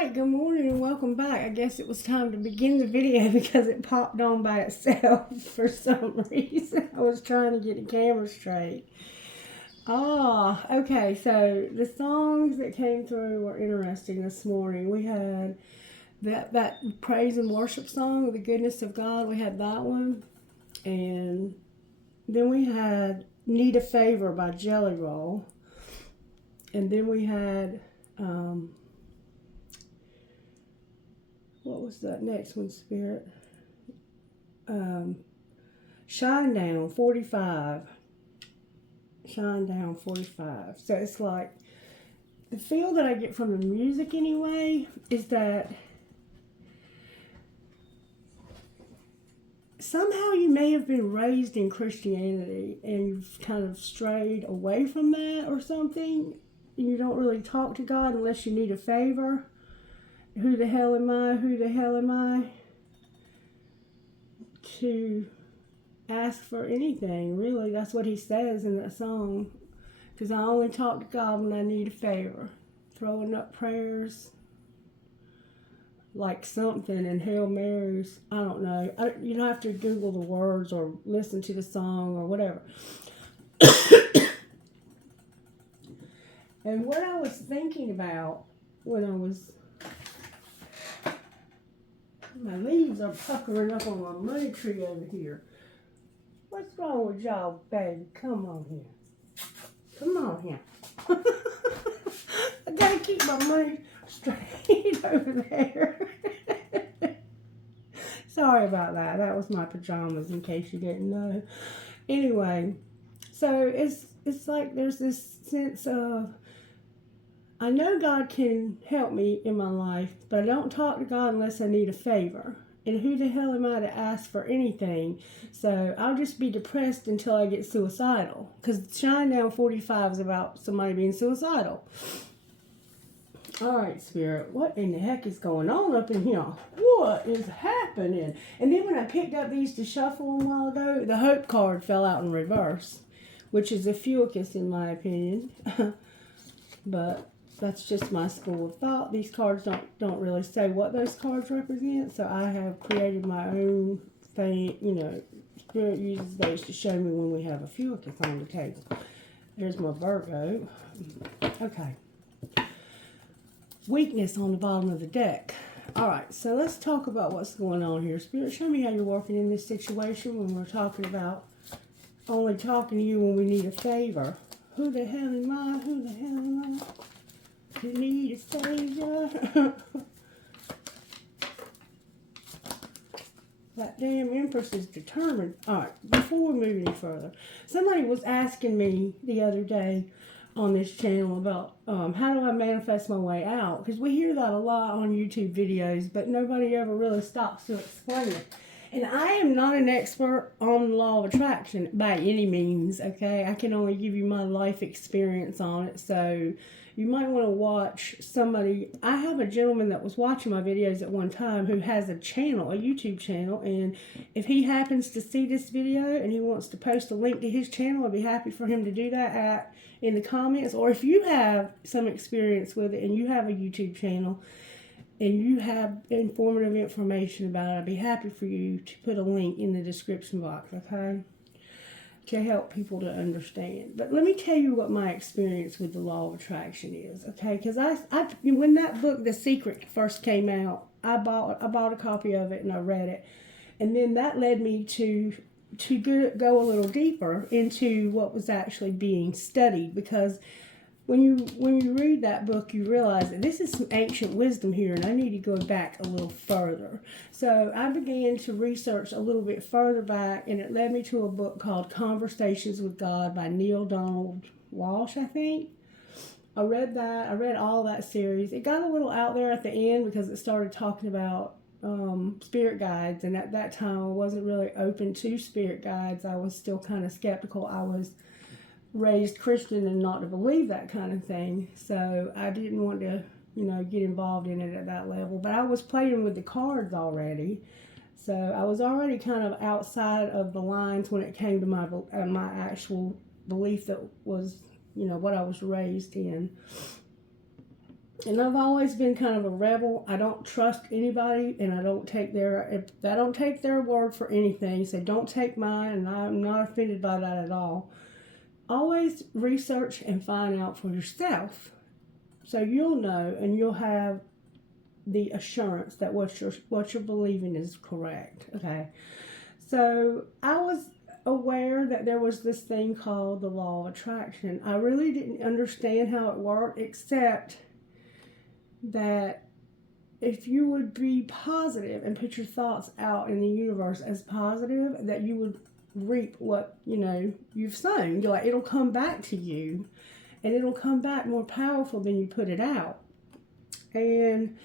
right, good morning and welcome back. I guess it was time to begin the video because it popped on by itself for some reason. I was trying to get the camera straight. Okay, so the songs that came through were interesting this morning. We had that praise and worship song, The Goodness of God, we had that one. And then we had Need a Favor by Jelly Roll. And then we had what was that next one, Spirit? Shine Down 45. Shine Down 45. So it's like, the feel that I get from the music anyway is that somehow you may have been raised in Christianity and you've kind of strayed away from that or something. And you don't really talk to God unless you need a favor. Who the hell am I? Who the hell am I? To ask for anything, really. That's what he says in that song. Because I only talk to God when I need a favor. Throwing up prayers like something and Hail Marys. I don't know. You don't have to Google the words or listen to the song or whatever. And what I was thinking about when I was... My leaves are puckering up on my money tree over here. What's wrong with y'all, baby? Come on here. Come on here. I gotta keep my money straight over there. Sorry about that. That was my pajamas, in case you didn't know. Anyway, so it's like there's this sense of, I know God can help me in my life, but I don't talk to God unless I need a favor. And who the hell am I to ask for anything? So I'll just be depressed until I get suicidal. Because Shine Down 45 is about somebody being suicidal. All right, Spirit, what in the heck is going on up in here? What is happening? And then when I picked up these to shuffle them a while ago, the Hope card fell out in reverse, which is a fucus in my opinion. But that's just my school of thought. These cards don't really say what those cards represent, so I have created my own thing. You know, Spirit uses those to show me when we have a fucus on the table. There's my Virgo. Okay. Weakness on the bottom of the deck. All right, so let's talk about what's going on here. Spirit, show me how you're working in this situation when we're talking about only talking to you when we need a favor. Who the hell am I? Who the hell am I? You need a savior. That damn Empress is determined. Alright, before we move any further, somebody was asking me the other day on this channel about how do I manifest my way out? Because we hear that a lot on YouTube videos, but nobody ever really stops to explain it. And I am not an expert on the law of attraction by any means, okay? I can only give you my life experience on it, so you might want to watch somebody. I have a gentleman that was watching my videos at one time who has a channel, a YouTube channel, and if he happens to see this video and he wants to post a link to his channel, I'd be happy for him to do that in the comments. Or if you have some experience with it and you have a YouTube channel and you have informative information about it, I'd be happy for you to put a link in the description box, okay? To help people to understand. But let me tell you what my experience with the law of attraction is, okay? Because I when that book, The Secret, first came out, I bought a copy of it and I read it. And then that led me to go a little deeper into what was actually being studied, because when you read that book, you realize that this is some ancient wisdom here, and I need to go back a little further. So I began to research a little bit further back, and it led me to a book called Conversations with God by Neil Donald Walsh, I think. I read that. I read all that series. It got a little out there at the end because it started talking about spirit guides, and at that time I wasn't really open to spirit guides. I was still kind of skeptical. I was raised Christian and not to believe that kind of thing, so I didn't want to get involved in it at that level. But I was playing with the cards already, so I was already kind of outside of the lines when it came to my actual belief that was what I was raised in. And I've always been kind of a rebel. I don't trust anybody, and I don't take their word for anything. So don't take mine, and I'm not offended by that at all. Always research and find out for yourself, so you'll know and you'll have the assurance that what you're believing is correct. Okay, so I was aware that there was this thing called the law of attraction. I really didn't understand how it worked, except that if you would be positive and put your thoughts out in the universe as positive, that you would reap what you've sown. You're like, it'll come back to you, and it'll come back more powerful than you put it out. And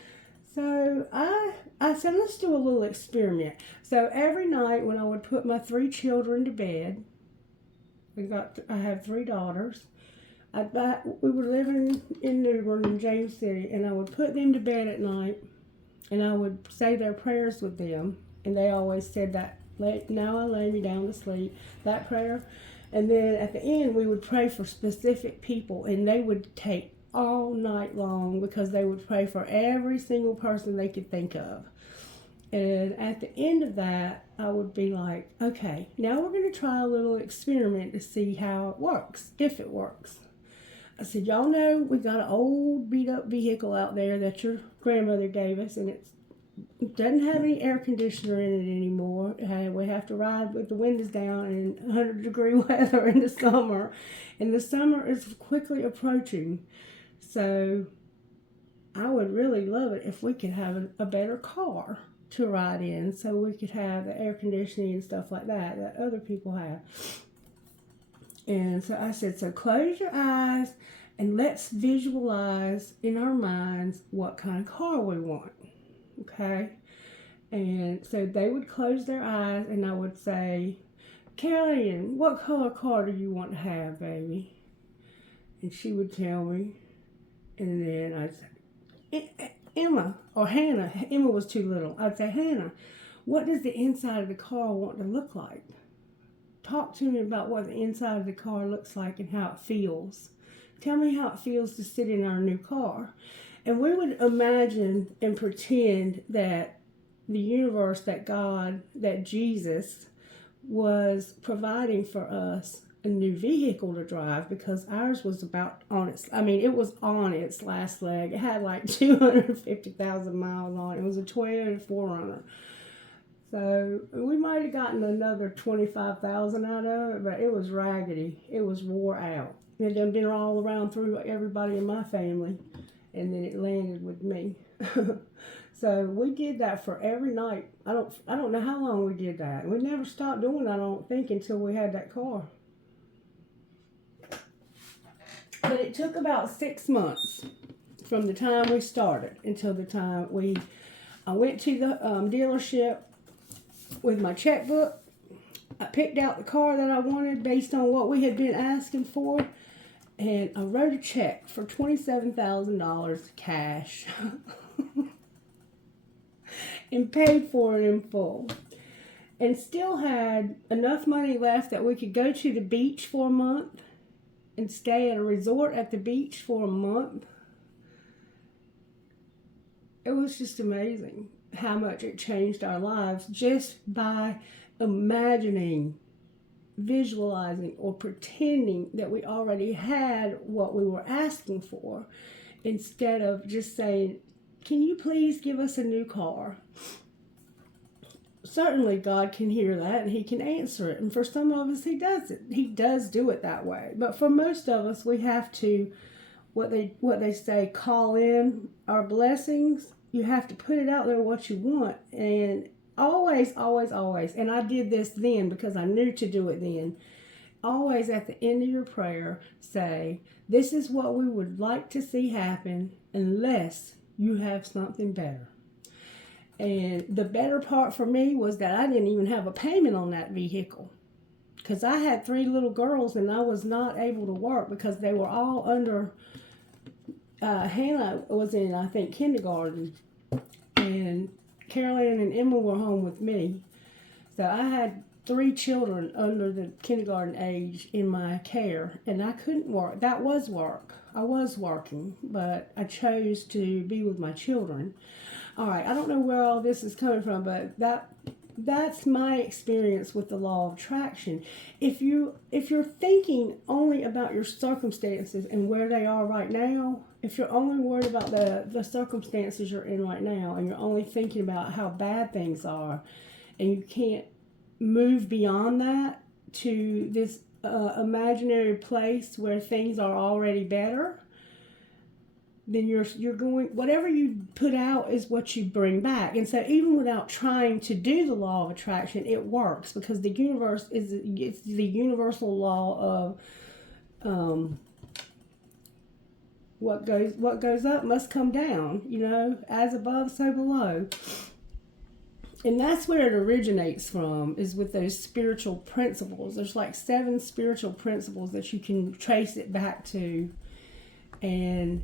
so I said, let's do a little experiment. So every night when I would put my 3 children to bed, I have 3 daughters. We were living in New Bern in James City, and I would put them to bed at night, and I would say their prayers with them, and they always said that, now I lay me down to sleep, that prayer. And then at the end, we would pray for specific people, and they would take all night long because they would pray for every single person they could think of. And at the end of that, I would be like, okay, now we're going to try a little experiment to see how it works, if it works. I said, y'all know we got an old beat up vehicle out there that your grandmother gave us, and it doesn't have any air conditioner in it anymore. We have to ride with the windows down in 100-degree weather in the summer, and the summer is quickly approaching. So I would really love it if we could have a better car to ride in, so we could have the air conditioning and stuff like that other people have. And so I said, so close your eyes and let's visualize in our minds what kind of car we want. Okay? And so they would close their eyes, and I would say, Carolyn, what color car do you want to have, baby? And she would tell me. And then I'd say, Emma, or Hannah. Emma was too little. I'd say, Hannah, what does the inside of the car want to look like? Talk to me about what the inside of the car looks like and how it feels. Tell me how it feels to sit in our new car. And we would imagine and pretend that the universe, that God, that Jesus was providing for us a new vehicle to drive, because ours was it was on its last leg. It had like 250,000 miles on it. It was a Toyota 4Runner. So we might have gotten another 25,000 out of it, but it was raggedy. It was wore out. It had been all around through everybody in my family, and then it landed with me. So we did that for every night. I don't know how long we did that. We never stopped doing that, I don't think, until we had that car. But it took about 6 months from the time we started until the time I went to the dealership with my checkbook. I picked out the car that I wanted based on what we had been asking for, and I wrote a check for $27,000 cash and paid for it in full, and still had enough money left that we could go to the beach for a month and stay at a resort at the beach for a month. It was just amazing how much it changed our lives just by imagining, visualizing, or pretending that we already had what we were asking for, instead of just saying, can you please give us a new car? Certainly God can hear that and he can answer it. And for some of us, he does it. He does do it that way. But for most of us, we have to, what they say, call in our blessings. You have to put it out there what you want. And always, and I did this then because I knew to do it then. Always at the end of your prayer, say, this is what we would like to see happen unless you have something better. And the better part for me was that I didn't even have a payment on that vehicle, because I had 3 little girls and I was not able to work because they were all under, Hannah was in, I think, kindergarten, and Carolyn and Emma were home with me. So I had 3 children under the kindergarten age in my care, and I couldn't work. That was work. I was working, but I chose to be with my children. All right, I don't know where all this is coming from, but that's my experience with the law of attraction. If you're thinking only about your circumstances and where they are right now, if you're only worried about the circumstances you're in right now, and you're only thinking about how bad things are, and you can't move beyond that to this imaginary place where things are already better, then you're going, whatever you put out is what you bring back. And so even without trying to do the law of attraction, it works, because the universe it's the universal law of what goes up must come down, as above, so below. And that's where it originates from, is with those spiritual principles. There's like 7 spiritual principles that you can trace it back to. And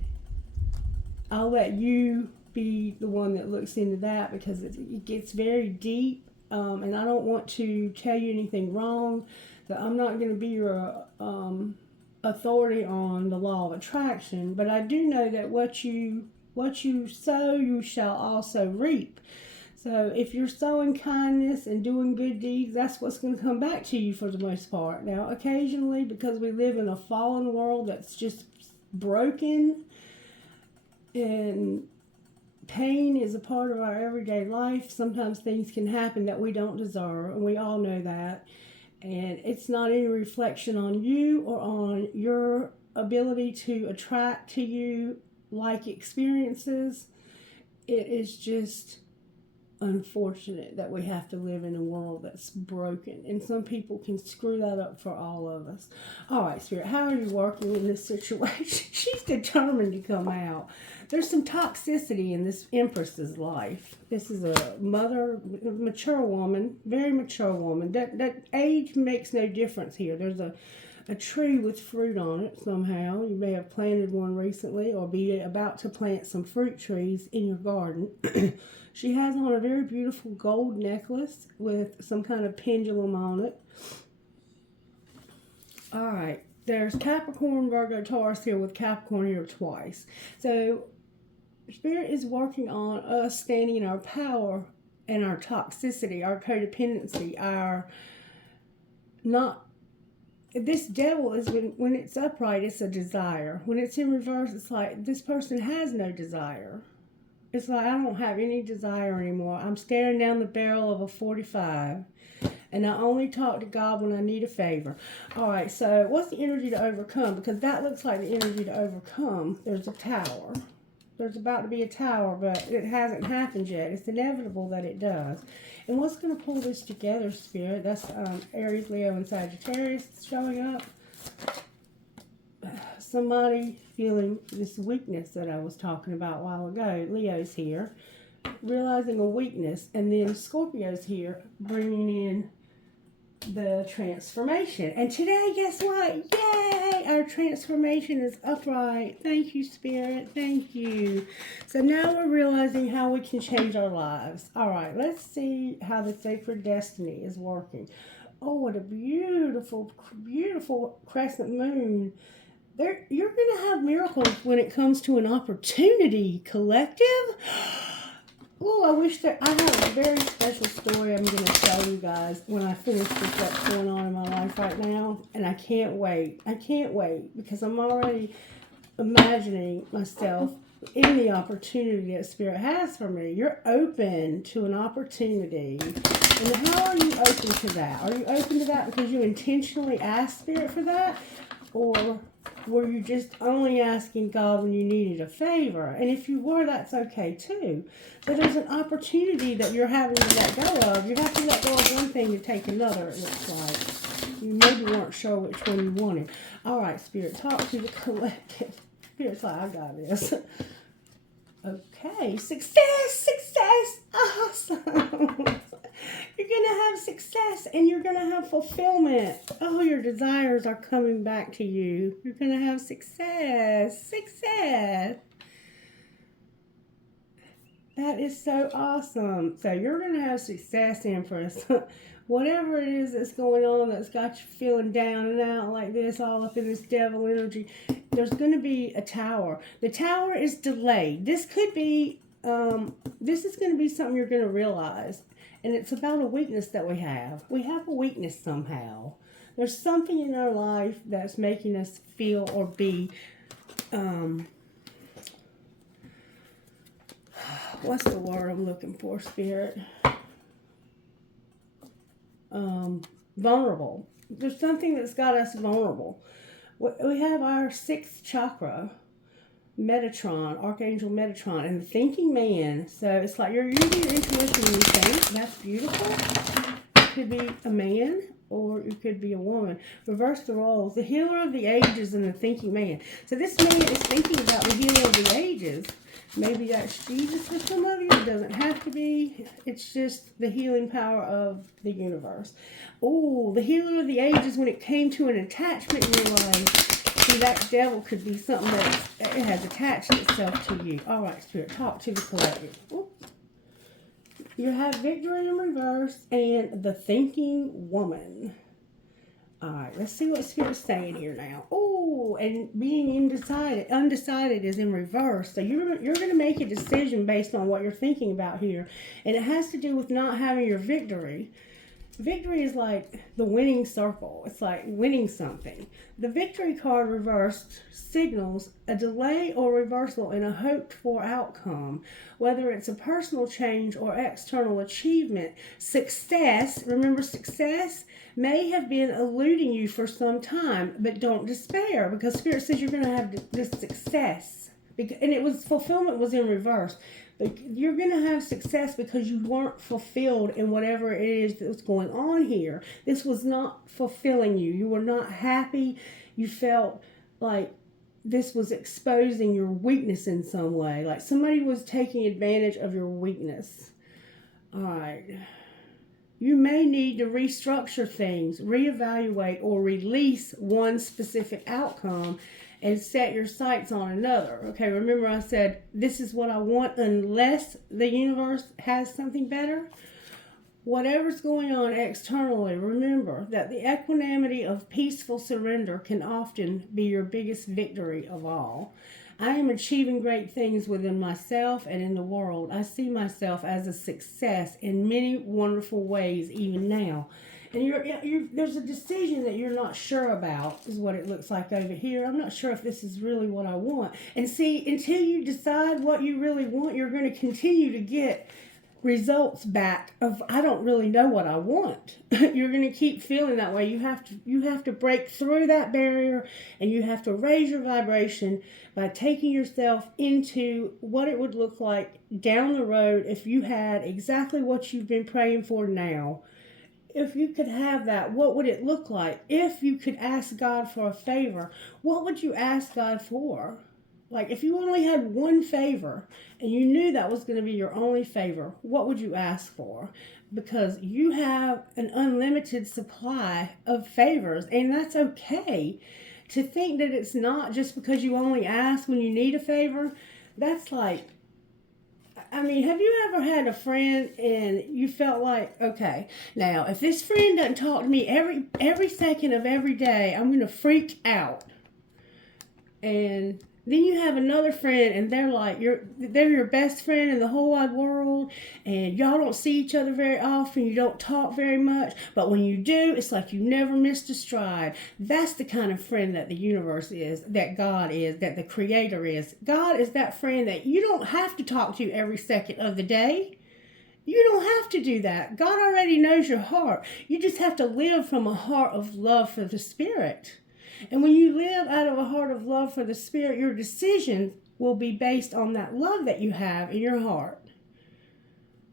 I'll let you be the one that looks into that, because it gets very deep. And I don't want to tell you anything wrong. That I'm not going to be your authority on the law of attraction. But I do know that what you sow, you shall also reap. So if you're sowing kindness and doing good deeds, that's what's going to come back to you for the most part. Now, occasionally, because we live in a fallen world that's just broken, and pain is a part of our everyday life, sometimes things can happen that we don't deserve, and we all know that. And it's not any reflection on you or on your ability to attract to you like experiences. It is just unfortunate that we have to live in a world that's broken, and some people can screw that up for all of us. All right, Spirit, how are you working in this situation? She's determined to come out. There's some toxicity in this Empress's life. This is a mature woman, very mature woman. That age makes no difference here. There's a tree with fruit on it somehow. You may have planted one recently, or be about to plant some fruit trees in your garden. She has on a very beautiful gold necklace with some kind of pendulum on it. All right. There's Capricorn, Virgo, Taurus here, with Capricorn here twice. So Spirit is working on us standing in our power and our toxicity, our codependency, this devil is, when it's upright, it's a desire. When it's in reverse, it's like this person has no desire. It's like, I don't have any desire anymore. I'm staring down the barrel of a 45, and I only talk to God when I need a favor. All right, so what's the energy to overcome? Because that looks like the energy to overcome. There's a tower. There's about to be a tower, but it hasn't happened yet. It's inevitable that it does. And what's going to pull this together, Spirit? That's Aries, Leo, and Sagittarius showing up. Somebody feeling this weakness that I was talking about a while ago. Leo's here, realizing a weakness. And then Scorpio's here, bringing in the transformation. And today, guess what? Yay! Our transformation is upright. Thank you, Spirit. Thank you. So now we're realizing how we can change our lives. All right, let's see how the sacred destiny is working. Oh, what a beautiful, beautiful crescent moon. You're going to have miracles when it comes to an opportunity, collective. Oh, I wish that I have a very special story I'm going to tell you guys when I finish with what's going on in my life right now. And I can't wait. I can't wait, because I'm already imagining myself in the opportunity that Spirit has for me. You're open to an opportunity. And how are you open to that? Are you open to that because you intentionally asked Spirit for that? Or were you just only asking God when you needed a favor? And if you were, that's okay too. So there's an opportunity that you're having to let go of. You have to let go of one thing to take another, it looks like. You maybe weren't sure which one you wanted. All right, Spirit, talk to the collective. Spirit's like, I got this. Okay, success, awesome. You're going to have success, and you're going to have fulfillment. Oh, your desires are coming back to you. You're going to have success. That is so awesome. So you're going to have success, Empress. Whatever it is that's going on that's got you feeling down and out like this, all up in this devil energy, there's going to be a tower. The tower is delayed. This could be, this is going to be something you're going to realize. And it's about a weakness that we have. We have a weakness somehow. There's something in our life that's making us feel or be, what's the word I'm looking for, Spirit? Vulnerable. There's something that's got us vulnerable. We have our sixth chakra, Metatron, Archangel Metatron, and the thinking man. So it's like you're using your intuition when you think. That's beautiful. It could be a man or it could be a woman. Reverse the roles. The healer of the ages and the thinking man. So this man is thinking about the healer of the ages. Maybe that's Jesus for some of you. It doesn't have to be. It's just the healing power of the universe. Oh, the healer of the ages when it came to an attachment in your life. See, that devil could be something that it has attached itself to you. All right, Spirit, talk to the collective. Oops. You have victory in reverse and the thinking woman. All right, let's see what Spirit's saying here now. Oh, and being undecided is in reverse. So you're going to make a decision based on what you're thinking about here. And it has to do with not having your victory. Victory is like the winning circle. It's like winning something. The victory card reversed signals a delay or reversal in a hoped-for outcome, whether it's a personal change or external achievement. Success, remember success, may have been eluding you for some time, but don't despair because Spirit says you're going to have this success. And it was fulfillment was in reverse. You're going to have success because you weren't fulfilled in whatever it is that's going on here. This was not fulfilling you. You were not happy. You felt like this was exposing your weakness in some way. Like somebody was taking advantage of your weakness. All right. You may need to restructure things, reevaluate, or release one specific outcome and set your sights on another. Okay, remember I said, this is what I want unless the universe has something better? Whatever's going on externally, remember that the equanimity of peaceful surrender can often be your biggest victory of all. I am achieving great things within myself and in the world. I see myself as a success in many wonderful ways even now. And there's a decision that you're not sure about, is what it looks like over here. I'm not sure if this is really what I want. And see, until you decide what you really want, you're going to continue to get results back of, I don't really know what I want. You're going to keep feeling that way. You have to break through that barrier, and you have to raise your vibration by taking yourself into what it would look like down the road if you had exactly what you've been praying for now. If you could have that, what would it look like? If you could ask God for a favor, what would you ask God for? Like if you only had one favor and you knew that was going to be your only favor, what would you ask for? Because you have an unlimited supply of favors, and that's okay. To think that it's not just because you only ask when you need a favor, that's like, I mean, have you ever had a friend and you felt like, okay, now if this friend doesn't talk to me every second of every day, I'm going to freak out. And then you have another friend and they're like, they're your best friend in the whole wide world, and y'all don't see each other very often, you don't talk very much, but when you do, it's like you never missed a stride. That's the kind of friend that the universe is, that God is, that the Creator is. God is that friend that you don't have to talk to every second of the day. You don't have to do that. God already knows your heart. You just have to live from a heart of love for the Spirit. And when you live out of a heart of love for the Spirit, your decisions will be based on that love that you have in your heart.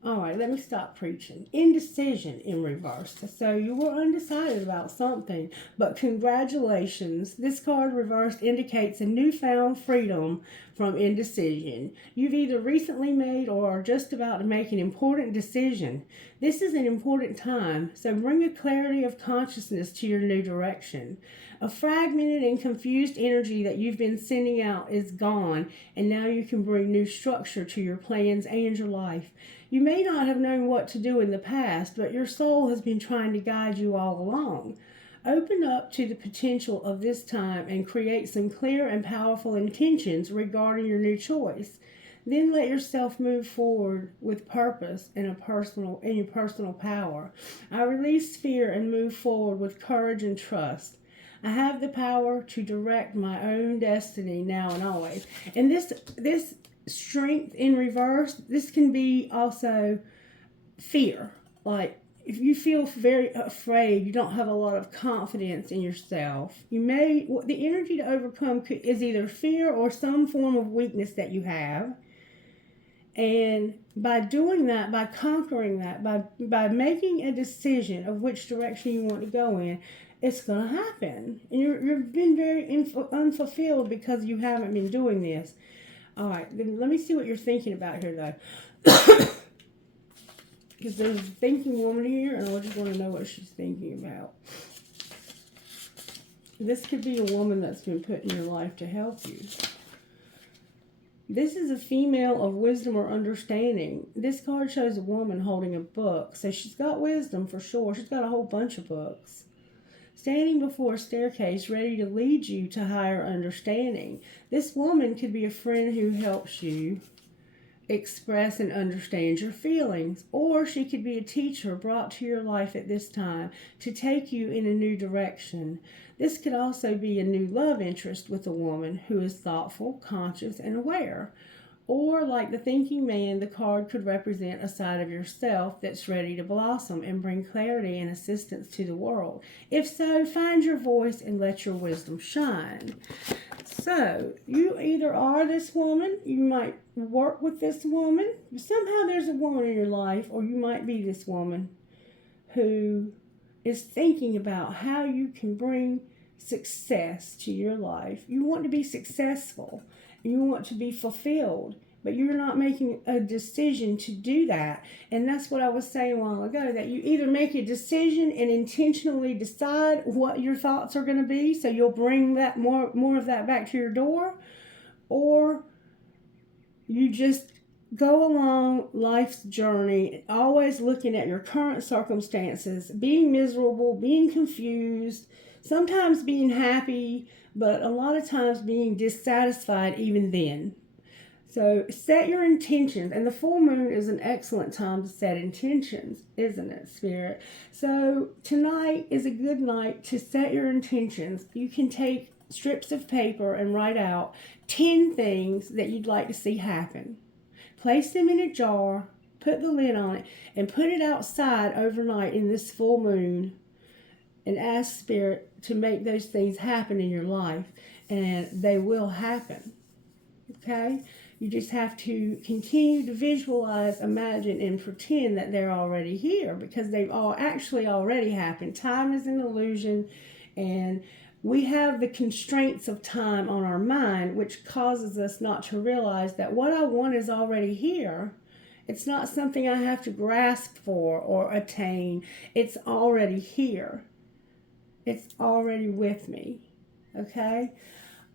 All right, let me stop preaching. Indecision in reverse. So you were undecided about something, but congratulations. This card reversed indicates a newfound freedom from indecision. You've either recently made or are just about to make an important decision. This is an important time, so bring a clarity of consciousness to your new direction. A fragmented and confused energy that you've been sending out is gone, and now you can bring new structure to your plans and your life. You may not have known what to do in the past, but your soul has been trying to guide you all along. Open up to the potential of this time and create some clear and powerful intentions regarding your new choice. Then let yourself move forward with purpose and your personal power. I release fear and move forward with courage and trust. I have the power to direct my own destiny now and always. And this strength in reverse, this can be also fear. Like if you feel very afraid, you don't have a lot of confidence in yourself. The energy to overcome is either fear or some form of weakness that you have. And by doing that, by conquering that, by making a decision of which direction you want to go in, it's going to happen. And you've been very unfulfilled because you haven't been doing this. All right, then let me see what you're thinking about here, though. Because there's a thinking woman here, and I just want to know what she's thinking about. This could be a woman that's been put in your life to help you. This is a female of wisdom or understanding. This card shows a woman holding a book. So she's got wisdom for sure. She's got a whole bunch of books. Standing before a staircase ready to lead you to higher understanding. This woman could be a friend who helps you express and understand your feelings. Or she could be a teacher brought to your life at this time to take you in a new direction. This could also be a new love interest with a woman who is thoughtful, conscious, and aware. Or, like the thinking man, the card could represent a side of yourself that's ready to blossom and bring clarity and assistance to the world. If so, find your voice and let your wisdom shine. So, you either are this woman, you might work with this woman. Somehow there's a woman in your life, or you might be this woman who is thinking about how you can bring success to your life. You want to be successful. You want to be fulfilled, but you're not making a decision to do that. And that's what I was saying a while ago, that you either make a decision and intentionally decide what your thoughts are going to be, so you'll bring that more of that back to your door, or you just go along life's journey, always looking at your current circumstances, being miserable, being confused, sometimes being happy, but a lot of times being dissatisfied even then. So set your intentions, and the full moon is an excellent time to set intentions, isn't it, Spirit? So tonight is a good night to set your intentions. You can take strips of paper and write out 10 things that you'd like to see happen. Place them in a jar, put the lid on it, and put it outside overnight in this full moon, and ask Spirit to make those things happen in your life, and they will happen. Okay? You just have to continue to visualize, imagine, and pretend that they're already here, because they've all actually already happened. Time is an illusion, and we have the constraints of time on our mind, which causes us not to realize that what I want is already here. It's not something I have to grasp for or attain. It's already here. It's already with me. Okay?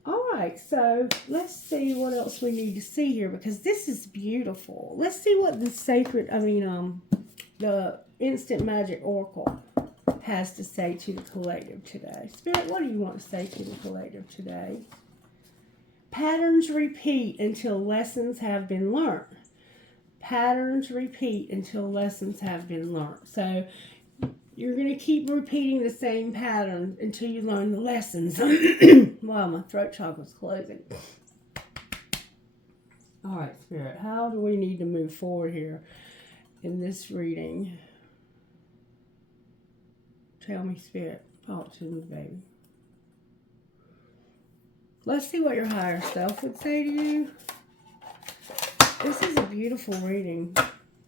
All right, so let's see what else we need to see here, because this is beautiful. Let's see what the Instant Magic Oracle has to say to the collective today. Spirit, what do you want to say to the collective today? Patterns repeat until lessons have been learned. Patterns repeat until lessons have been learned. So you're going to keep repeating the same pattern until you learn the lessons. Wow, my throat chakra's closing. All right, Spirit, how do we need to move forward here in this reading? Tell me, Spirit. Talk to me, baby. Let's see what your higher self would say to you. This is a beautiful reading.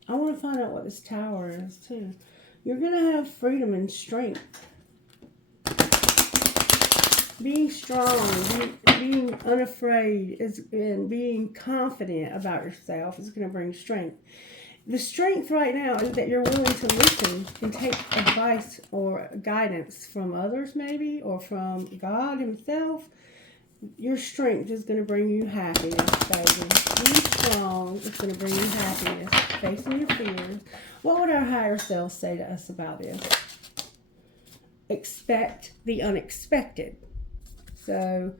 I want to find out what this Tower is, too. You're going to have freedom and strength. Being strong, being unafraid, and being confident about yourself is going to bring strength. The strength right now is that you're willing to listen and take advice or guidance from others, maybe, or from God Himself. Your strength is going to bring you happiness, baby. Be strong. It's going to bring you happiness. Facing your fears. What would our higher self say to us about this? Expect the unexpected. So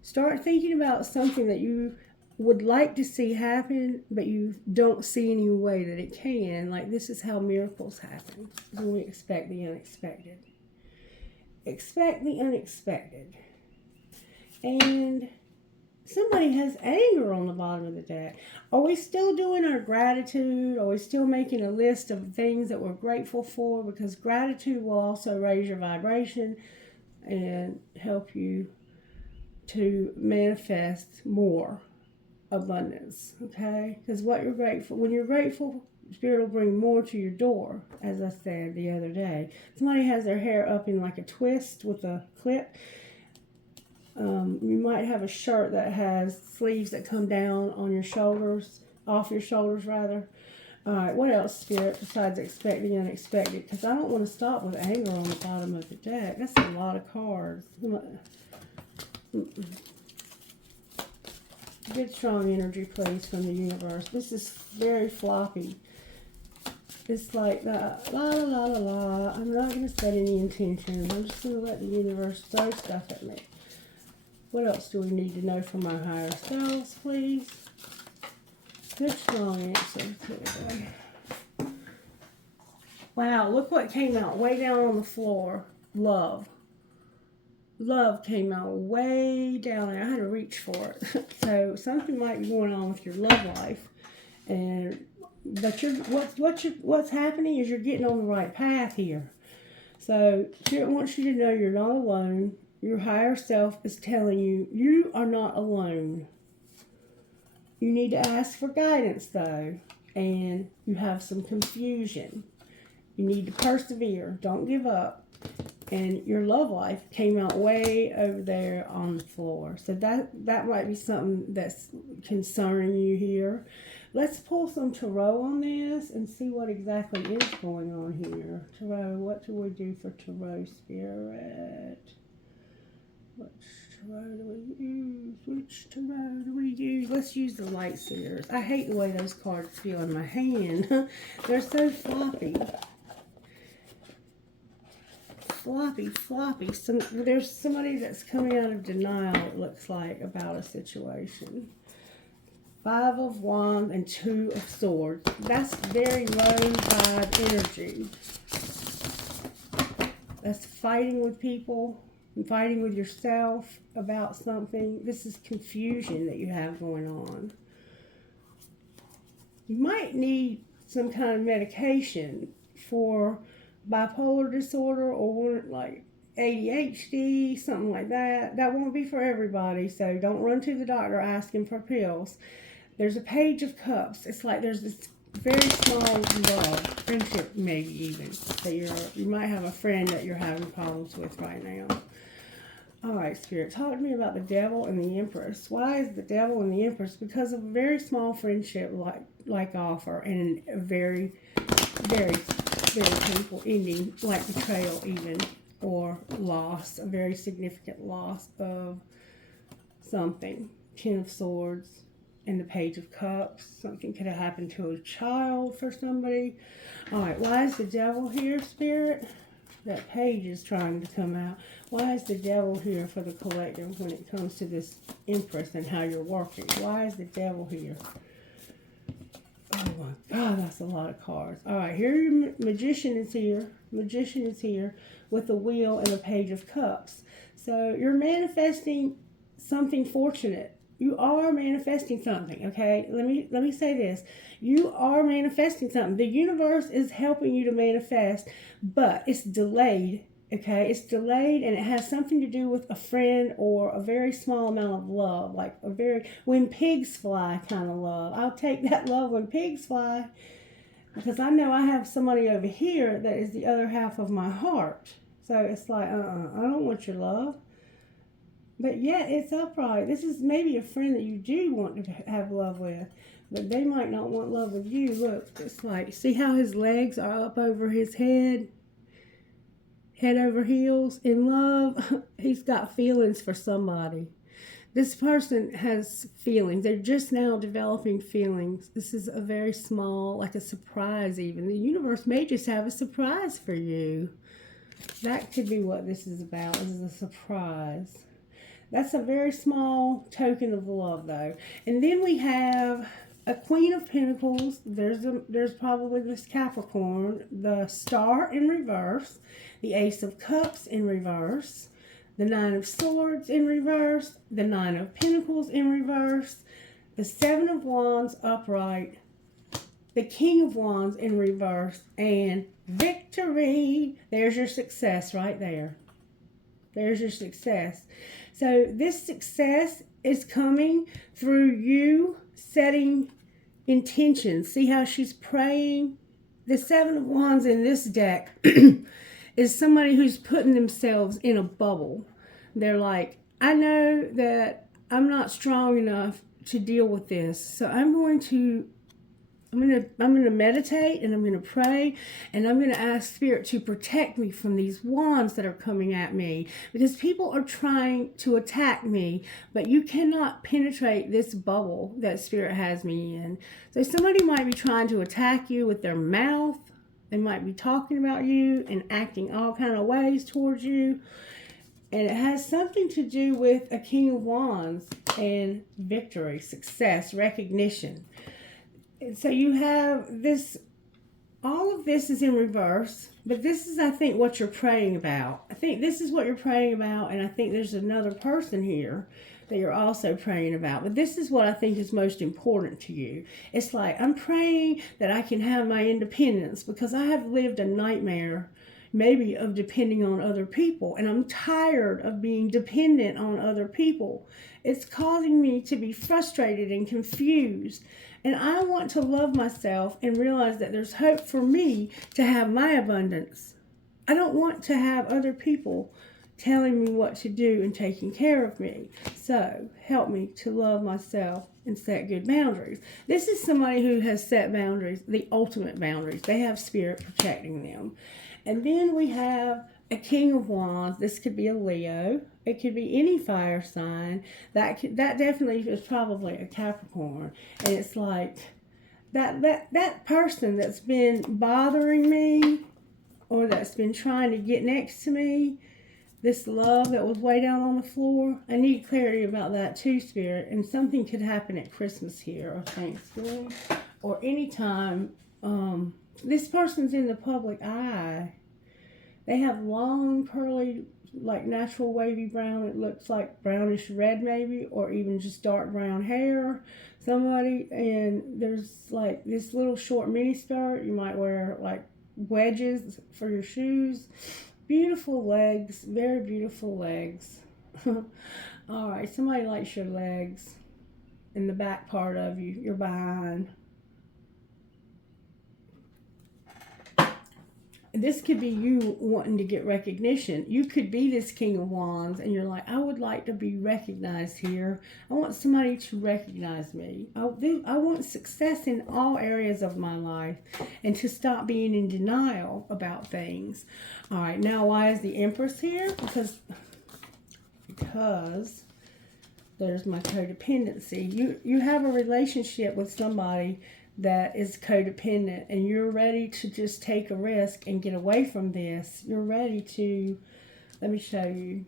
start thinking about something that you would like to see happen, but you don't see any way that it can. Like, this is how miracles happen, when we expect the unexpected. Expect the unexpected. And somebody has anger on the bottom of the deck. Are we still doing our gratitude? Are we still making a list of things that we're grateful for? Because gratitude will also raise your vibration and help you to manifest more abundance, okay? Because what you're grateful, when you're grateful, Spirit will bring more to your door, as I said the other day. Somebody has their hair up in like a twist with a clip. You might have a shirt that has sleeves that come down on your shoulders, off your shoulders rather. All right, what else, Spirit, besides expect the unexpected? Because I don't want to stop with anger on the bottom of the deck. That's a lot of cards. Good, strong energy, please, from the universe. This is very floppy. It's like that, la, la, la, la, la. I'm not going to set any intentions. I'm just going to let the universe throw stuff at me. What else do we need to know from our higher selves, please? Good, strong answer. Wow, look what came out way down on the floor. Love. Love came out way down there. I had to reach for it. So something might be going on with your love life. But what's happening is you're getting on the right path here. So Spirit wants you to know you're not alone. Your higher self is telling you, you are not alone. You need to ask for guidance, though, and you have some confusion. You need to persevere. Don't give up. And your love life came out way over there on the floor. So that might be something that's concerning you here. Let's pull some tarot on this and see what exactly is going on here. Tarot, what do we do for tarot, Spirit? Which tarot do we use? Which tarot do we use? Let's use the light seers. I hate the way those cards feel in my hand. They're so floppy. Floppy. There's somebody that's coming out of denial, it looks like, about a situation. 5 of Wands and 2 of Swords. That's very low vibe energy. That's fighting with people. Fighting with yourself about something. This is confusion that you have going on. You might need some kind of medication for bipolar disorder or like ADHD, something like that. That won't be for everybody, so don't run to the doctor asking for pills. There's a Page of Cups. It's like there's this very small love, friendship maybe even, that you might have a friend that you're having problems with right now. All right, Spirit, talk to me about the Devil and the Empress. Why is the Devil and the Empress? Because of a very small friendship like offer and a very, very, very painful ending, like betrayal even, or loss, a very significant loss of something. 10 of Swords and the Page of Cups. Something could have happened to a child for somebody. All right, why is the Devil here, Spirit? That page is trying to come out. Why is the Devil here for the collective when it comes to this Empress and how you're working? Why is the Devil here? Oh my God, that's a lot of cards. All right, here your Magician is here. Magician is here with the Wheel and the Page of Cups. So you're manifesting something fortunate. You are manifesting something, okay? Let me say this. You are manifesting something. The universe is helping you to manifest, but it's delayed, okay? It's delayed, and it has something to do with a friend or a very small amount of love, like a very when pigs fly kind of love. I'll take that love when pigs fly, because I know I have somebody over here that is the other half of my heart. So it's like, I don't want your love. But yet it's upright. This is maybe a friend that you do want to have love with. but they might not want love with you. Look, it's like, see how his legs are up over his head over heels in love? He's got feelings for somebody. This person has feelings. They're just now developing feelings. This is a very small, like a surprise even. The universe may just have a surprise for you. That could be what this is about. This is a surprise. That's a very small token of love, though. And then we have a Queen of Pentacles. There's probably this Capricorn. The Star in reverse. The Ace of Cups in reverse. The Nine of Swords in reverse. The Nine of Pentacles in reverse. The Seven of Wands upright. The King of Wands in reverse. And victory. There's your success right there. There's your success. So this success is coming through you setting intentions. See how she's praying? The Seven of Wands in this deck is somebody who's putting themselves in a bubble. They're like, I know that I'm not strong enough to deal with this, so I'm going to meditate, and I'm going to pray, and I'm going to ask Spirit to protect me from these wands that are coming at me, because people are trying to attack me, but you cannot penetrate this bubble that Spirit has me in. So somebody might be trying to attack you with their mouth. They might be talking about you and acting all kind of ways towards you. And it has something to do with a King of Wands and victory, success, recognition. So you have this, all of this is in reverse, but this is, I think, what you're praying about. I think this is what you're praying about, and I think there's another person here that you're also praying about. But this is what I think is most important to you. It's like, I'm praying that I can have my independence, because I have lived a nightmare, maybe, of depending on other people, and I'm tired of being dependent on other people. It's causing me to be frustrated and confused. And I want to love myself and realize that there's hope for me to have my abundance. I don't want to have other people telling me what to do and taking care of me. So help me to love myself and set good boundaries. This is somebody who has set boundaries, the ultimate boundaries. They have Spirit protecting them. And then we have a King of Wands. This could be a Leo. It could be any fire sign. That definitely is probably a Capricorn. And it's like that person that's been bothering me, or that's been trying to get next to me, this love that was way down on the floor. I need clarity about that too, Spirit. And something could happen at Christmas here, or Thanksgiving, or any time. This person's in the public eye. They have long, curly, like natural wavy brown. It looks like brownish red maybe, or even just dark brown hair. Somebody, and there's like this little short mini skirt. You might wear like wedges for your shoes. Beautiful legs, very beautiful legs. All right, somebody likes your legs in the back part of you, your behind. This could be you wanting to get recognition. You could be this King of Wands, and you're like, I would like to be recognized here. I want somebody to recognize me. I want success in all areas of my life, and to stop being in denial about things. All right, now why is the Empress here? Because there's my codependency. You have a relationship with somebody that is codependent, and you're ready to just take a risk and get away from this. You're ready to, let me show you,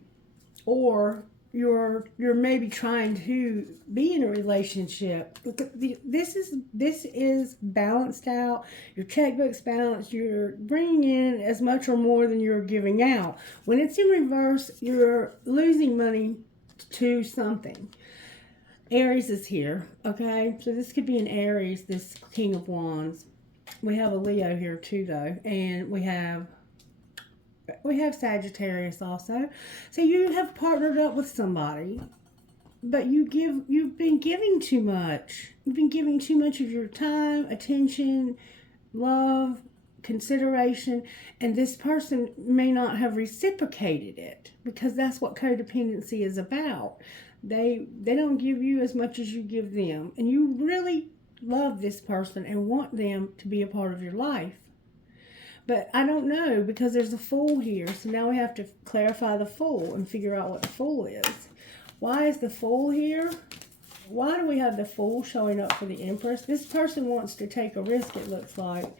or you're maybe trying to be in a relationship. This is balanced out. Your checkbook's balanced. You're bringing in as much or more than you're giving out. When it's in reverse, you're losing money to something. Aries is here, okay? So this could be an Aries, this King of Wands. We have a Leo here too, though. And we have Sagittarius also. So you have partnered up with somebody, but you've been giving too much. You've been giving too much of your time, attention, love, consideration, and this person may not have reciprocated it, because that's what codependency is about. They don't give you as much as you give them, and you really love this person and want them to be a part of your life. But I don't know, because there's a Fool here. So now we have to clarify the Fool and figure out what the Fool is. Why is the Fool here? Why do we have the Fool showing up for the Empress? This person wants to take a risk, it looks like.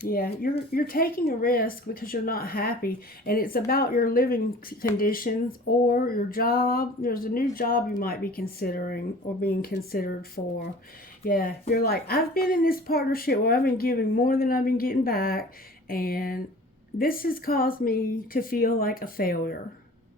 Yeah, you're taking a risk because you're not happy. And it's about your living conditions or your job. There's a new job you might be considering or being considered for. Yeah, you're like, I've been in this partnership where I've been giving more than I've been getting back. And this has caused me to feel like a failure.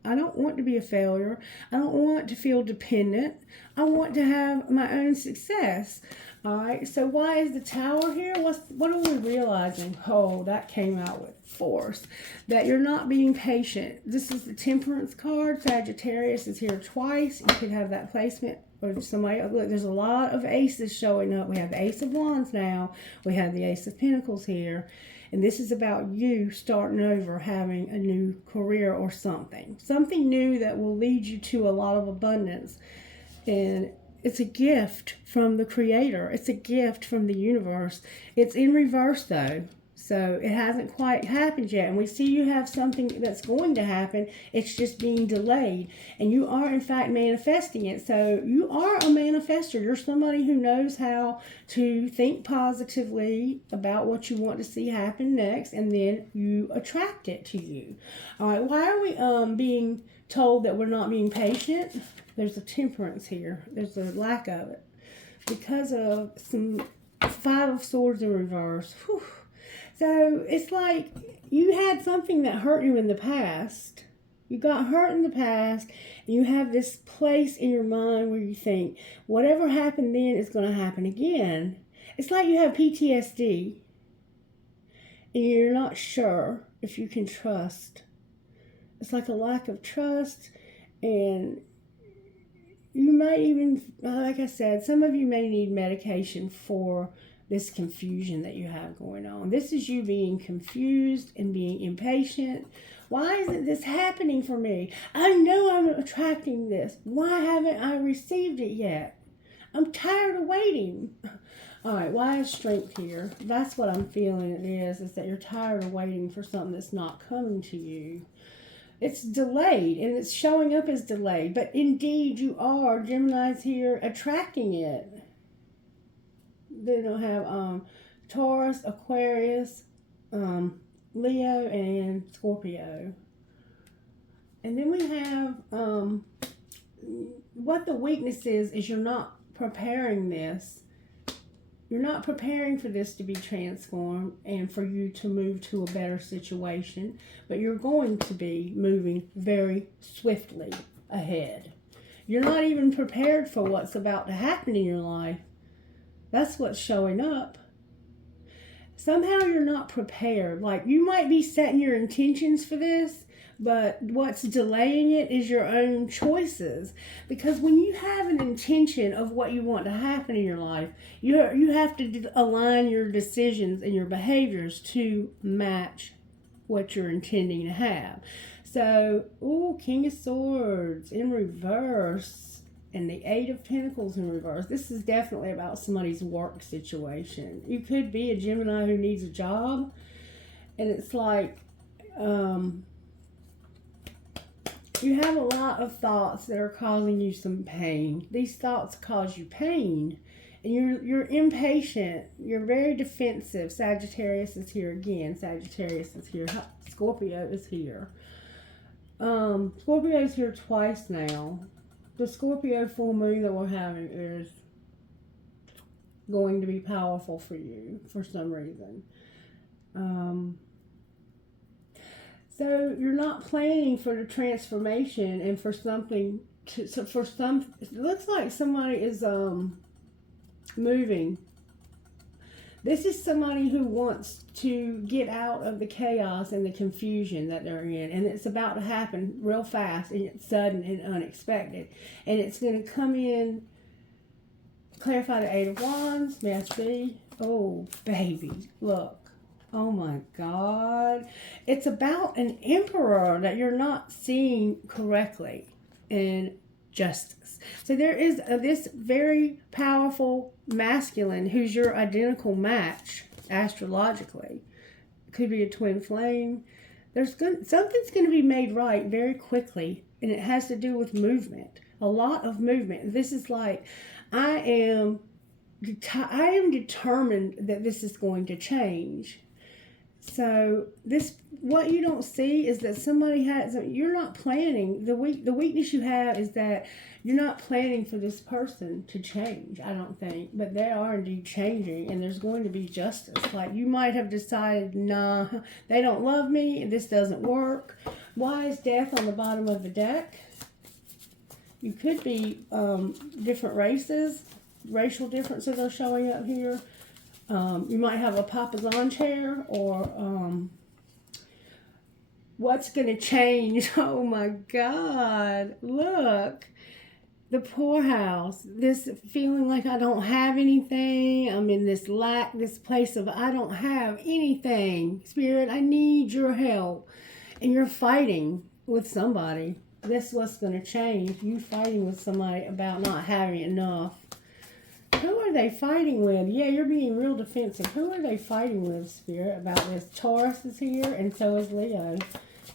I don't want to be a failure. I don't want to feel dependent. I want to have my own success. All right, so why is the Tower here? What are we realizing? Oh, that came out with force. That you're not being patient. This is the Temperance card. Sagittarius is here twice. You could have that placement. Or somebody, look, there's a lot of aces showing up. We have the Ace of Wands now. We have the Ace of Pentacles here. And this is about you starting over, having a new career or something. Something new that will lead you to a lot of abundance. And it's a gift from the Creator. It's a gift from the universe. It's in reverse, though. So it hasn't quite happened yet. And we see you have something that's going to happen. It's just being delayed. And you are, in fact, manifesting it. So you are a manifester. You're somebody who knows how to think positively about what you want to see happen next. And then you attract it to you. All right. Why are we being told that we're not being patient? There's a Temperance here. There's a lack of it. Because of some Five of Swords in reverse. Whew. So it's like you had something that hurt you in the past. You got hurt in the past, and you have this place in your mind where you think, whatever happened then is going to happen again. It's like you have PTSD, and you're not sure if you can trust. It's like a lack of trust, and you might even, like I said, some of you may need medication for this confusion that you have going on. This is you being confused and being impatient. Why isn't this happening for me? I know I'm attracting this. Why haven't I received it yet? I'm tired of waiting. All right, why is Strength here? That's what I'm feeling it is that you're tired of waiting for something that's not coming to you. It's delayed, and it's showing up as delayed. But indeed, you are, Gemini's here, attracting it. They don't have Taurus, Aquarius, Leo, and Scorpio. And then we have what the weakness is you're not preparing this. You're not preparing for this to be transformed and for you to move to a better situation. But you're going to be moving very swiftly ahead. You're not even prepared for what's about to happen in your life. That's what's showing up. Somehow you're not prepared. Like, you might be setting your intentions for this, but what's delaying it is your own choices. Because when you have an intention of what you want to happen in your life, you have to align your decisions and your behaviors to match what you're intending to have. So, King of Swords in reverse. And the Eight of Pentacles in reverse. This is definitely about somebody's work situation. You could be a Gemini who needs a job. And it's like, you have a lot of thoughts that are causing you some pain. These thoughts cause you pain. And you're impatient. You're very defensive. Sagittarius is here again. Sagittarius is here. Scorpio is here. Scorpio is here twice now. The Scorpio full moon that we're having is going to be powerful for you for some reason. So you're not planning for the transformation and for something to, so for some, it looks like somebody is moving. This is somebody who wants to get out of the chaos and the confusion that they're in. And it's about to happen real fast, and it's sudden and unexpected. And it's going to come in, clarify the Eight of Wands, Match B. Oh, baby, look. Oh, my God. It's about an emperor that you're not seeing correctly. And justice. So there is this very powerful masculine who's your identical match astrologically. Could be a twin flame. Something's going to be made right very quickly, and it has to do with movement. A lot of movement. This is like, I am determined that this is going to change. So what you don't see is that you're not planning. The weakness you have is that you're not planning for this person to change, I don't think. But they are indeed changing, and there's going to be justice. Like, you might have decided, nah, they don't love me, this doesn't work. Why is death on the bottom of the deck? You could be different races. Racial differences are showing up here. You might have a papasan chair, or what's going to change? Oh my God, look, the poorhouse, this feeling like I don't have anything. I'm in this lack, this place of I don't have anything. Spirit, I need your help. And you're fighting with somebody. This is what's going to change. You fighting with somebody about not having enough. Who are they fighting with? Yeah, you're being real defensive. Who are they fighting with, Spirit, about this? Taurus is here, and so is Leo.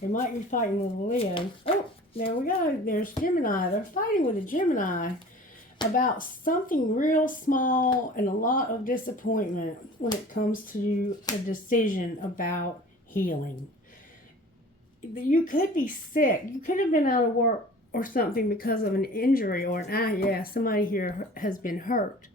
They might be fighting with Leo. Oh, there we go. There's Gemini. They're fighting with a Gemini about something real small and a lot of disappointment when it comes to a decision about healing. You could be sick. You could have been out of work or something because of an injury or somebody here has been hurt.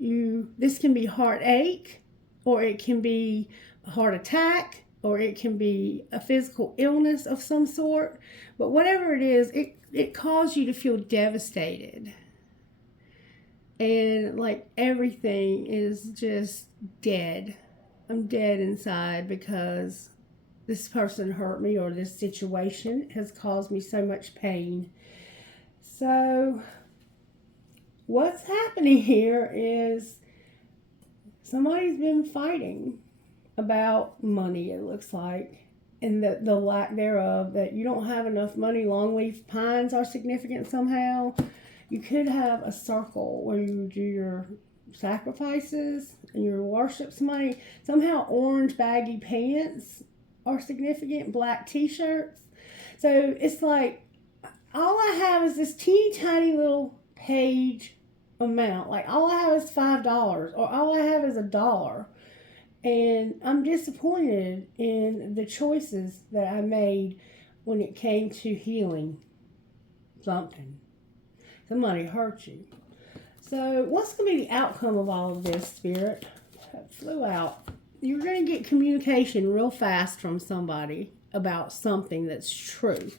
This can be heartache, or it can be a heart attack, or it can be a physical illness of some sort. But whatever it is, it caused you to feel devastated. And like everything is just dead. I'm dead inside because this person hurt me, or this situation has caused me so much pain. So what's happening here is somebody's been fighting about money, it looks like, and the lack thereof, that you don't have enough money. Longleaf pines are significant somehow. You could have a circle where you do your sacrifices and you worship somebody. Somehow orange baggy pants are significant, black t-shirts. So it's like, all I have is this teeny tiny little page amount. Like, all I have is $5, or all I have is $1. And I'm disappointed in the choices that I made when it came to healing something. Somebody hurt you. So what's going to be the outcome of all of this, Spirit? That flew out. You're going to get communication real fast from somebody about something that's true.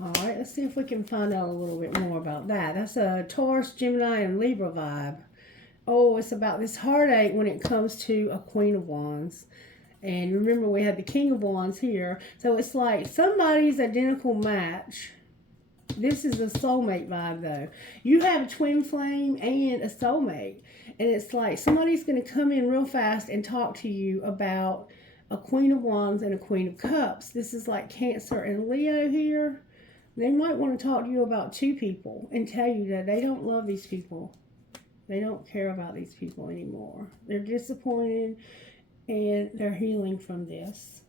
All right, let's see if we can find out a little bit more about that. That's a Taurus, Gemini, and Libra vibe. Oh, it's about this heartache when it comes to a Queen of Wands. And remember, we had the King of Wands here. So it's like somebody's identical match. This is a soulmate vibe, though. You have a twin flame and a soulmate. And it's like somebody's going to come in real fast and talk to you about a Queen of Wands and a Queen of Cups. This is like Cancer and Leo here. They might want to talk to you about two people and tell you that they don't love these people. They don't care about these people anymore. They're disappointed and they're healing from this.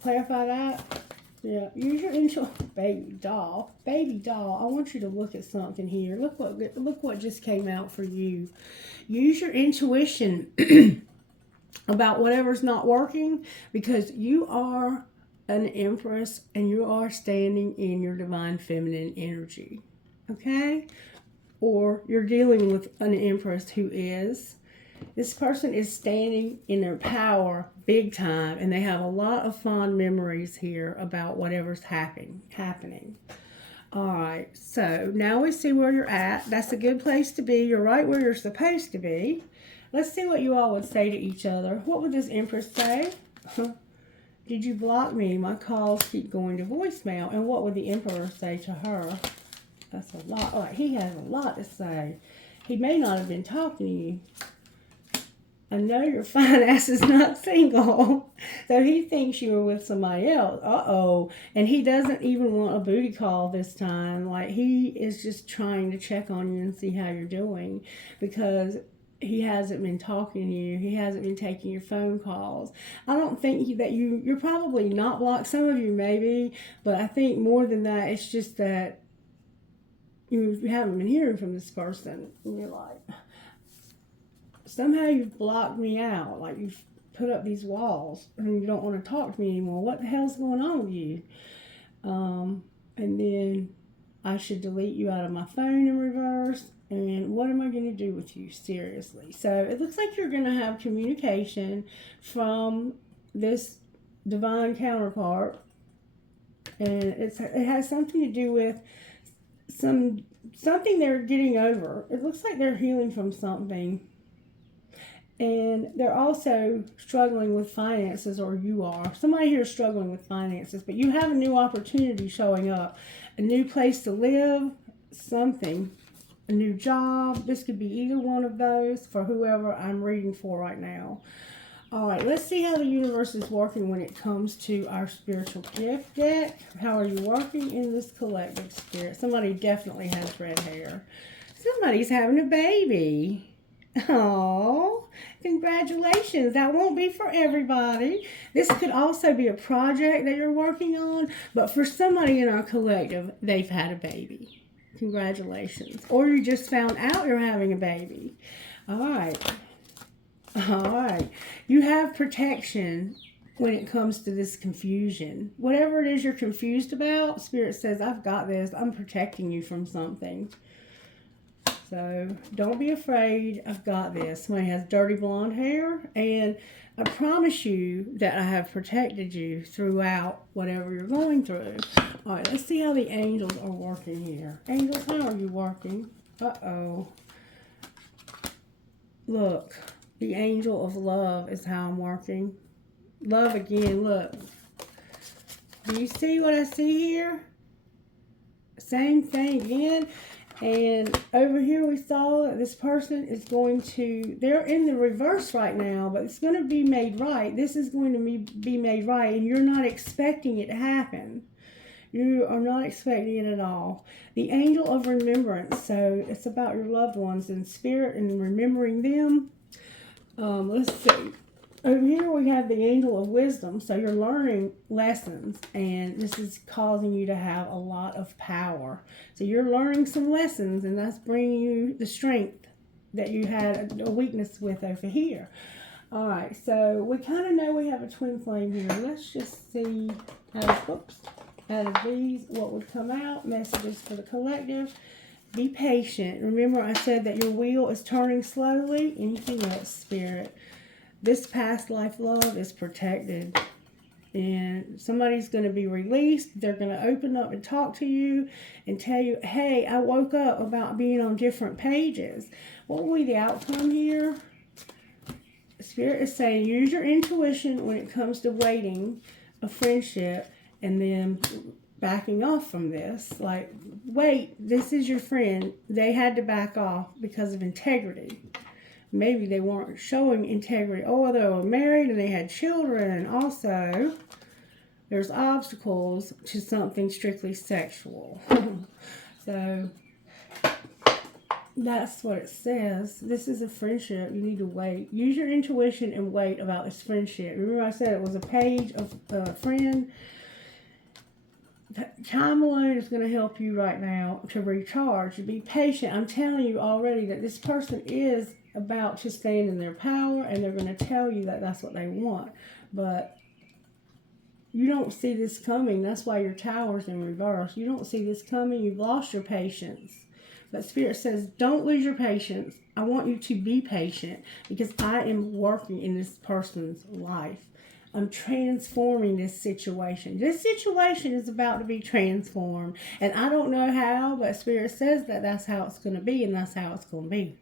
Clarify that. Yeah, use your intuition. Baby doll, I want you to look at something here. Look what just came out for you. Use your intuition about whatever's not working, because you are an Empress and you are standing in your divine feminine energy. Okay? Or you're dealing with an Empress who is. This person is standing in their power big time, and they have a lot of fond memories here about whatever's happening. All right, so now we see where you're at. That's a good place to be. You're right where you're supposed to be. Let's see what you all would say to each other. What would this Empress say? Did you block me? My calls keep going to voicemail. And what would the Emperor say to her? That's a lot. He has a lot to say. He may not have been talking to you. I know your fine ass is not single. So he thinks you were with somebody else. Uh-oh. And he doesn't even want a booty call this time. Like, he is just trying to check on you and see how you're doing, because he hasn't been talking to you. He hasn't been taking your phone calls. I don't think that you're probably not blocked. Some of you maybe, but I think more than that, it's just that you haven't been hearing from this person. And you're like, somehow you've blocked me out. Like, you've put up these walls and you don't want to talk to me anymore. What the hell's going on with you? And then I should delete you out of my phone in reverse. And what am I going to do with you? Seriously. So it looks like you're going to have communication from this divine counterpart. And it has something to do with something they're getting over. It looks like they're healing from something. And they're also struggling with finances, or you are. Somebody here is struggling with finances, but you have a new opportunity showing up. A new place to live, something, a new job. This could be either one of those for whoever I'm reading for right now. All right, let's see how the universe is working when it comes to our spiritual gift deck. How are you working in this collective spirit? Somebody definitely has red hair. Somebody's having a baby. Oh, congratulations. That won't be for everybody. This could also be a project that you're working on, but for somebody in our collective, they've had a baby. Congratulations. Or you just found out you're having a baby. All right. All right. You have protection when it comes to this confusion. Whatever it is you're confused about, Spirit says, I've got this. I'm protecting you from something. So don't be afraid. I've got this. Somebody has dirty blonde hair, and I promise you that I have protected you throughout whatever you're going through. All right, let's see how the angels are working here. Angels, how are you working? Uh-oh. Look, the angel of love is how I'm working. Love again, look. Do you see what I see here? Same thing again. And over here we saw that this person is going to, they're in the reverse right now, but it's going to be made right. This is going to be made right, and you're not expecting it to happen. You are not expecting it at all. The angel of remembrance, so it's about your loved ones in spirit and remembering them. Let's see. Over here we have the angel of wisdom. So you're learning lessons, and this is causing you to have a lot of power. So you're learning some lessons, and that's bringing you the strength that you had a weakness with over here. All right, so we kind of know we have a twin flame here. Let's just see out of these what would come out. Messages for the collective. Be patient. Remember, I said that your wheel is turning slowly. Anything else, Spirit? This past life love is protected, and somebody's going to be released. They're going to open up and talk to you and tell you, hey, I woke up about being on different pages. What will be the outcome here? Spirit is saying use your intuition when it comes to waiting a friendship and then backing off from this. Like, wait, this is your friend. They had to back off because of integrity. Maybe they weren't showing integrity. Oh, they were married and they had children. And also, there's obstacles to something strictly sexual. So, that's what it says. This is a friendship. You need to wait. Use your intuition and wait about this friendship. Remember I said it was a page of a friend? Time alone is going to help you right now to recharge. Be patient. I'm telling you already that this person is about to stand in their power, and they're going to tell you that that's what they want. But you don't see this coming. That's why your tower's in reverse. You don't see this coming. You've lost your patience. But Spirit says, don't lose your patience. I want you to be patient, because I am working in this person's life. I'm transforming this situation. This situation is about to be transformed. And I don't know how, but Spirit says that that's how it's going to be, and that's how it's going to be.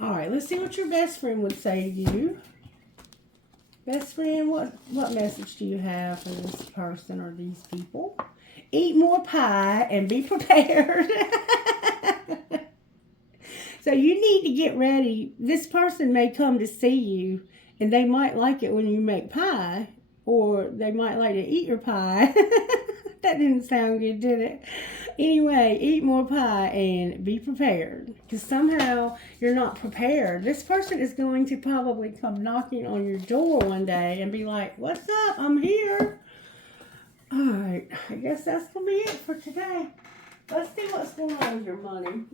All right, let's see what your best friend would say to you. Best friend, what message do you have for this person or these people? Eat more pie and be prepared. So you need to get ready. This person may come to see you, and they might like it when you make pie, or they might like to eat your pie. That didn't sound good, did it? Anyway, eat more pie and be prepared, because somehow you're not prepared. This person is going to probably come knocking on your door one day and be like, "What's up? I'm here." All right, I guess that's going to be it for today. Let's see what's going on with your money.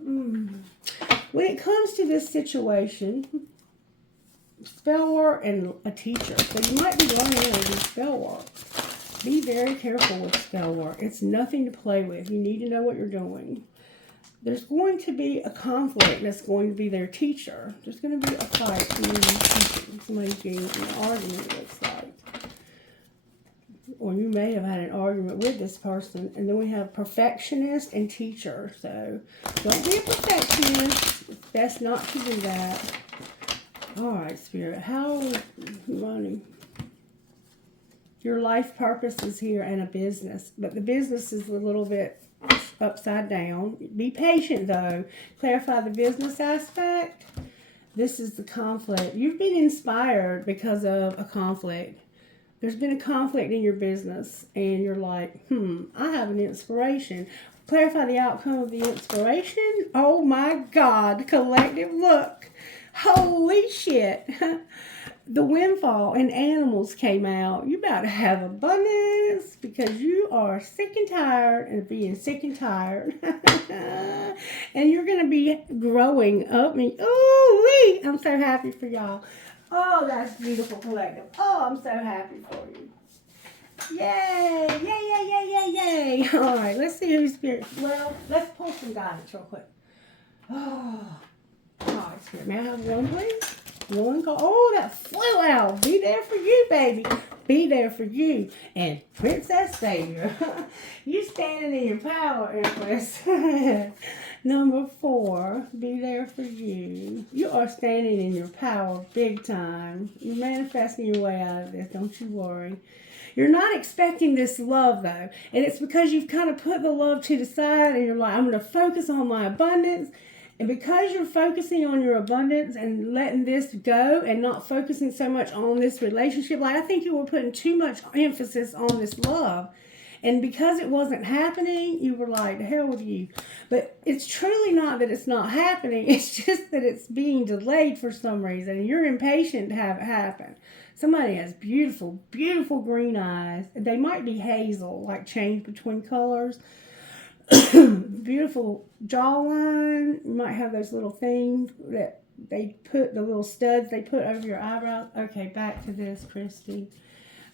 When it comes to this situation, spell work and a teacher. So you might be learning how to do spell work. Be very careful with spell work. It's nothing to play with. You need to know what you're doing. There's going to be a conflict that's going to be their teacher. There's going to be a fight between you teaching. Somebody's getting an argument, it looks like. Or you may have had an argument with this person. And then we have perfectionist and teacher. So don't be a perfectionist. It's best not to do that. All right, Spirit. How money? Your life purpose is here and a business. But the business is a little bit upside down. Be patient, though. Clarify the business aspect. This is the conflict. You've been inspired because of a conflict. There's been a conflict in your business, and you're like, I have an inspiration. Clarify the outcome of the inspiration. Oh, my God. Collective look. Holy shit. The windfall and animals came out. You're about to have abundance because you are sick and tired of being sick and tired. And you're going to be growing up. Ooh-wee! I'm so happy for y'all. Oh, that's beautiful, collective. Oh, I'm so happy for you. Yay! Yay, yay, yay, yay, yay. All right, let's see who's Spirit. Well, let's pull some guidance real quick. Oh, all right, Spirit. May I have one, please? One call. Oh, that flew out. Be there for you, baby. Be there for you. And Princess Savior. You standing in your power, Empress. Number 4. Be there for you. You are standing in your power big time. You're manifesting your way out of this. Don't you worry. You're not expecting this love, though. And it's because you've kind of put the love to the side and you're like, I'm going to focus on my abundance. And because you're focusing on your abundance and letting this go and not focusing so much on this relationship, like I think you were putting too much emphasis on this love. And because it wasn't happening, you were like, the hell with you. But it's truly not that it's not happening. It's just that it's being delayed for some reason. And you're impatient to have it happen. Somebody has beautiful, beautiful green eyes. They might be hazel, like change between colors. Beautiful jawline. You might have those little things that they put, the little studs they put over your eyebrows. Okay, back to this, Christy.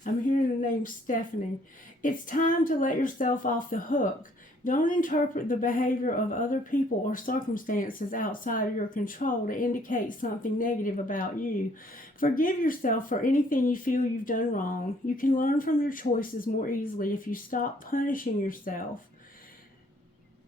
I'm hearing the name Stephanie. It's time to let yourself off the hook. Don't interpret the behavior of other people or circumstances outside of your control to indicate something negative about you. Forgive yourself for anything you feel you've done wrong. You can learn from your choices more easily if you stop punishing yourself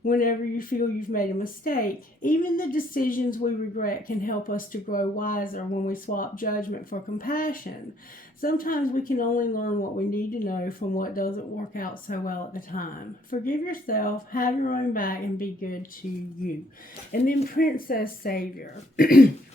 whenever you feel you've made a mistake. Even the decisions we regret can help us to grow wiser when we swap judgment for compassion. Sometimes we can only learn what we need to know from what doesn't work out so well at the time. Forgive yourself, have your own back, and be good to you. And then Princess Savior.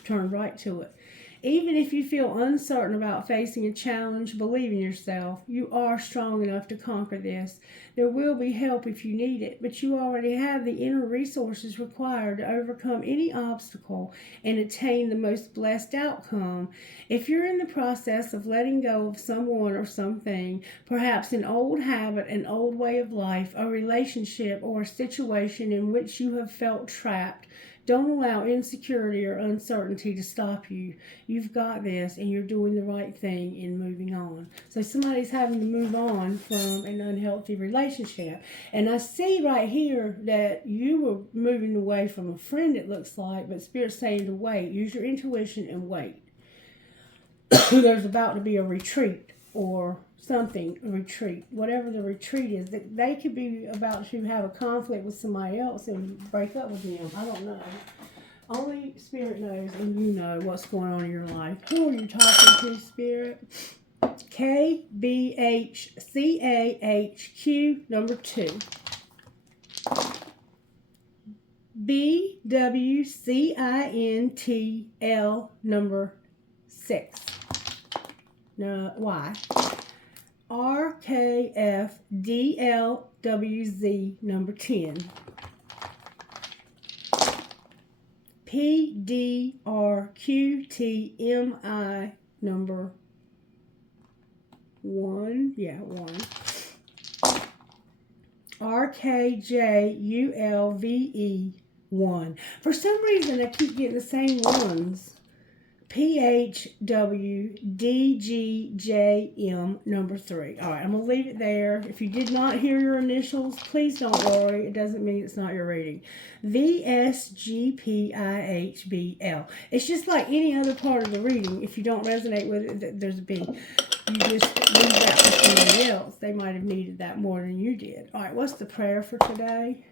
Turn right to it. Even if you feel uncertain about facing a challenge, believe in yourself. You are strong enough to conquer this. There will be help if you need it, but you already have the inner resources required to overcome any obstacle and attain the most blessed outcome. If you're in the process of letting go of someone or something, perhaps an old habit, an old way of life, a relationship, or a situation in which you have felt trapped, don't allow insecurity or uncertainty to stop you. You've got this, and you're doing the right thing in moving on. So somebody's having to move on from an unhealthy relationship. And I see right here that you were moving away from a friend, it looks like, but Spirit's saying to wait. Use your intuition and wait. There's about to be a retreat or something, a retreat. Whatever the retreat is, that they could be about to have a conflict with somebody else and break up with them. I don't know. Only Spirit knows, and you know what's going on in your life. Who are you talking to, Spirit? KBHCAHQ number 2. BWCINTL number 6. No, Y. RKFDLWZ number 10. PDRQTMI number 1. Yeah, 1. RKJULVE 1. For some reason, I keep getting the same ones. PHWDGJM number 3. All right, I'm going to leave it there. If you did not hear your initials, please don't worry. It doesn't mean it's not your reading. VSGPIHBL. It's just like any other part of the reading. If you don't resonate with it, there's a B. You just leave that for somebody else. They might have needed that more than you did. All right, what's the prayer for today?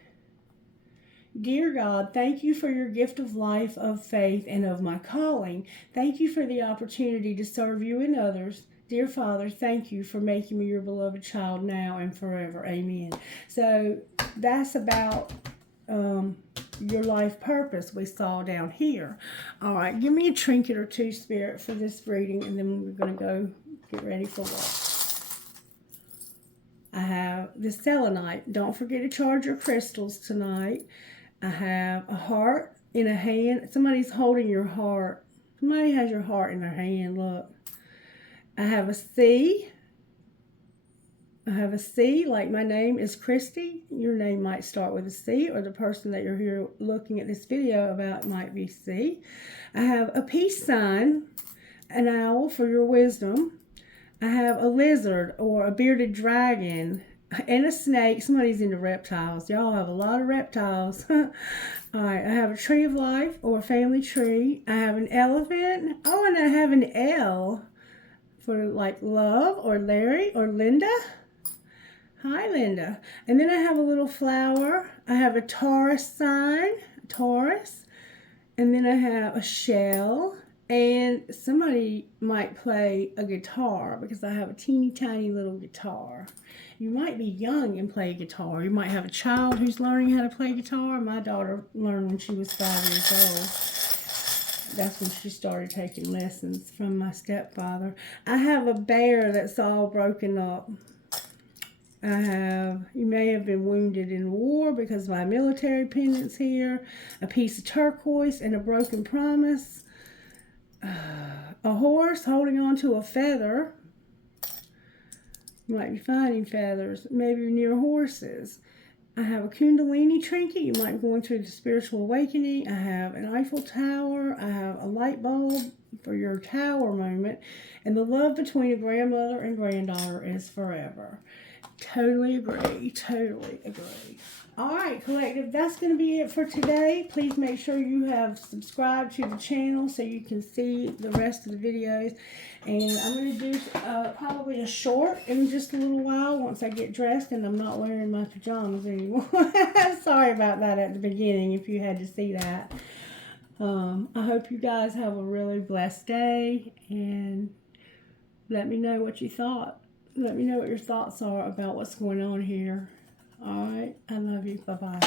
Dear God, thank you for your gift of life, of faith, and of my calling. Thank you for the opportunity to serve you and others. Dear Father, thank you for making me your beloved child now and forever. Amen. So that's about your life purpose we saw down here. All right, give me a trinket or two, Spirit, for this reading, and then we're going to go get ready for work. I have the selenite. Don't forget to charge your crystals tonight. I have a heart in a hand. Somebody's holding your heart. Somebody has your heart in their hand, look. I have a C. I have a C, like my name is Christy. Your name might start with a C, or the person that you're here looking at this video about might be C. I have a peace sign, an owl for your wisdom. I have a lizard or a bearded dragon and a snake. Somebody's into reptiles. Y'all have a lot of reptiles. All right, I have a tree of life or a family tree. I have an elephant. Oh, and I have an L for like love or Larry or Linda. Hi, Linda. And then I have a little flower. I have a Taurus sign, Taurus. And then I have a shell. And somebody might play a guitar because I have a teeny tiny little guitar. You might be young and play guitar. You might have a child who's learning how to play guitar. My daughter learned when she was 5 years old. That's when she started taking lessons from my stepfather. I have a bear that's all broken up. You may have been wounded in war because of my military pendants here. A piece of turquoise and a broken promise. A horse holding on to a feather. You might be finding feathers, maybe near horses. I have a Kundalini trinket. You might be going through the spiritual awakening. I have an Eiffel Tower. I have a light bulb for your tower moment. And the love between a grandmother and granddaughter is forever. Totally agree. Totally agree. All right, collective, that's going to be it for today. Please make sure you have subscribed to the channel so you can see the rest of the videos. And I'm going to do probably a short in just a little while once I get dressed and I'm not wearing my pajamas anymore. Sorry about that at the beginning if you had to see that. I hope you guys have a really blessed day and let me know what you thought. Let me know what your thoughts are about what's going on here. All right. I love you. Bye-bye.